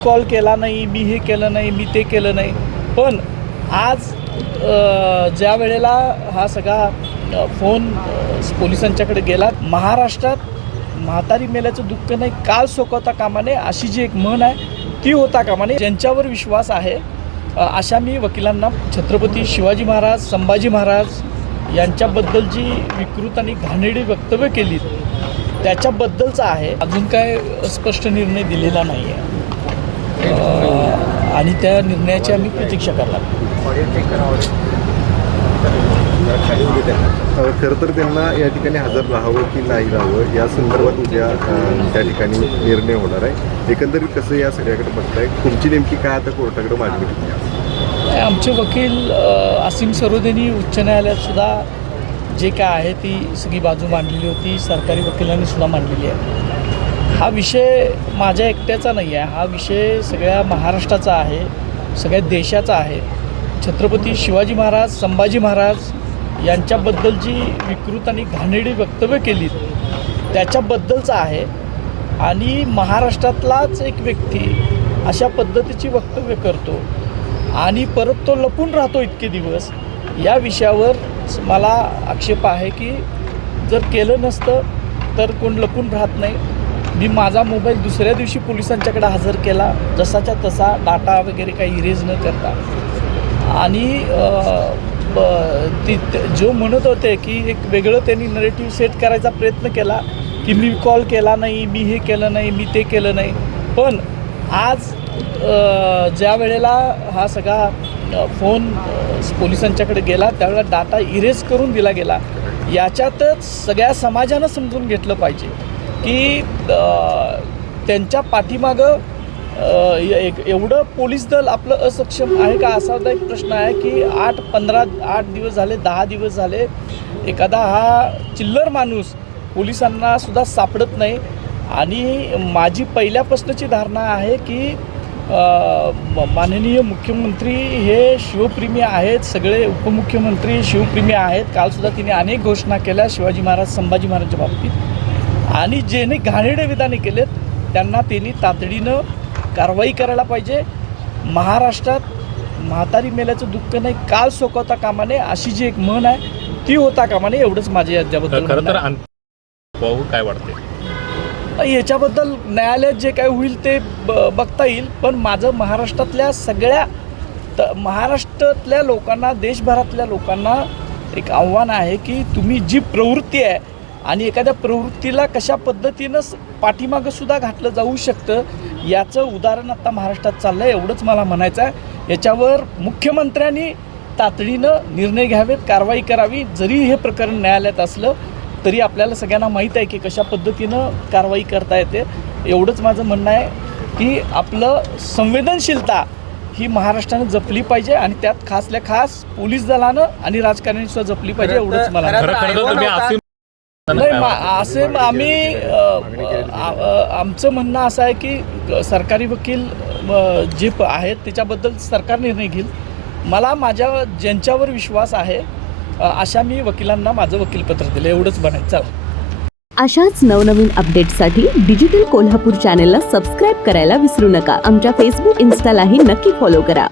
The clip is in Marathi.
कॉल केला नाही मी हे केलं नाही मी ते केलं नाही. पण आज ज्या वेळेला हा सगळा फोन पोलिसांच्याकडे गेला महाराष्ट्रात म्हातारी मेल्याचं दुःख नाही काल सोकवता कामा नये अशी जी एक म्हण आहे ती होता कामा नये. ज्यांच्यावर विश्वास आहे अशा मी वकिलांना छत्रपती शिवाजी महाराज संभाजी महाराज यांच्याबद्दल जी विकृत आणि घाणेरडी वक्तव्य केली त्याच्याबद्दलचं आहे. अजून काय स्पष्ट निर्णय दिलेला नाही आहे आणि त्या निर्णयाची आम्ही प्रतीक्षा करणार. खरं तर त्यांना या ठिकाणी हजर राहावं की नाही राहावं या संदर्भात उद्या त्या ठिकाणी निर्णय होणार आहे. एकंदरीत कसं या सगळ्याकडे बघताय? तुमची नेमकी काय आता कोर्टाकडे मागणी? आमचे वकील असीम सरोदेनी उच्च न्यायालयात सुद्धा जे काय आहे ती सगळी बाजू मांडलेली होती. सरकारी वकिलांनी सुद्धा मांडलेली आहे. हा विषय माझ्या एकट्याचा नाही आहे. हा विषय सगळ्या महाराष्ट्राचा आहे सगळ्या देशाचा आहे. छत्रपती शिवाजी महाराज संभाजी महाराज यांच्याबद्दल जी विकृत आणि घाणेरडी वक्तव्य केली त्याच्याबद्दलचा आहे. आणि महाराष्ट्रातलाच एक व्यक्ती अशा पद्धतीची वक्तव्य करतो. आणि परत तो लपून राहतो इतके दिवस. या विषयावर मला आक्षेप आहे की जर केलं नसतं तर कोण लपून राहत नाही. मी माझा मोबाईल दुसऱ्या दिवशी पोलिसांच्याकडे हजर केला. जसाच्या तसा डाटा वगैरे काही इरेज न करता. आणि ब- ती जो म्हणत होते की एक वेगळं त्यांनी नरेटिव्ह सेट करायचा प्रयत्न केला की मी कॉल केला नाही मी हे केलं नाही मी ते केलं नाही. पण आज ज्या वेळेला हा सगळा फोन पोलिसांच्याकडे गेला त्यावेळेला डाटा इरेज करून दिला गेला. याच्यातच सगळ्या समाजानं समजून घेतलं पाहिजे. की त्यांच्या पाठीमागं एक एवढं पोलीस दल आपलं असक्षम आहे का? असा एक प्रश्न आहे की आठ पंधरा आठ दिवस झाले दहा दिवस झाले एखादा हा चिल्लर माणूस पोलिसांना सुद्धा सापडत नाही. आणि माझी पहिल्यापासूनची धारणा आहे की म- माननीय मुख्यमंत्री हे शिवप्रेमी आहेत सगळे उपमुख्यमंत्री शिवप्रेमी आहेत. कालसुद्धा तिने अनेक घोषणा केल्या शिवाजी महाराज संभाजी महाराजांच्या बाबतीत. आणि जेणे घाणेरडे विधाने केलेत त्यांना त्यांनी तातडीनं कारवाई करायला पाहिजे. महाराष्ट्रात म्हातारी मेल्याचं दुःख नाही काल सोकवता कामा नये अशी जी एक म्हण आहे ती होता कामा नये एवढंच माझे याच्याबद्दल काय वाटते याच्याबद्दल न्यायालयात जे काय होईल ते बघता येईल पण माझं महाराष्ट्रातल्या सगळ्या त महाराष्ट्रातल्या लोकांना देशभरातल्या लोकांना एक आव्हान आहे की तुम्ही जी प्रवृत्ती आहे आणि एखाद्या प्रवृत्तीला कशा पद्धतीनं पाठीमागं सुद्धा घातलं जाऊ शकतं याचं उदाहरण आता महाराष्ट्रात चाललं आहे एवढंच मला म्हणायचं आहे. याच्यावर मुख्यमंत्र्यांनी तातडीनं निर्णय घ्यावेत कारवाई करावी जरी हे प्रकरण न्यायालयात असलं तरी आपल्याला सगळ्यांना माहीत आहे की कशा पद्धतीनं कारवाई करता येते. एवढंच माझं म्हणणं आहे की आपलं संवेदनशीलता ही महाराष्ट्रानं जपली पाहिजे आणि त्यात खासल्या खास पोलीस दलानं आणि राजकारणी सुद्धा जपली पाहिजे एवढंच मला नाही मा- असे म- आम्ही आमचं म्हणणं असं आहे की सरकारी वकील जे प- आहेत त्याच्याबद्दल सरकार निर्णय घेईल. मला माझ्या ज्यांच्यावर विश्वास आहे अशा मी वकिलांना माझं वकीलपत्र दिलं. एवढंच बनायचं चला. अशाच नवनवीन अपडेट्ससाठी डिजिटल कोल्हापूर चॅनेलला सबस्क्राईब करायला विसरू नका. आमच्या फेसबुक इन्स्टालाही नक्की फॉलो करा.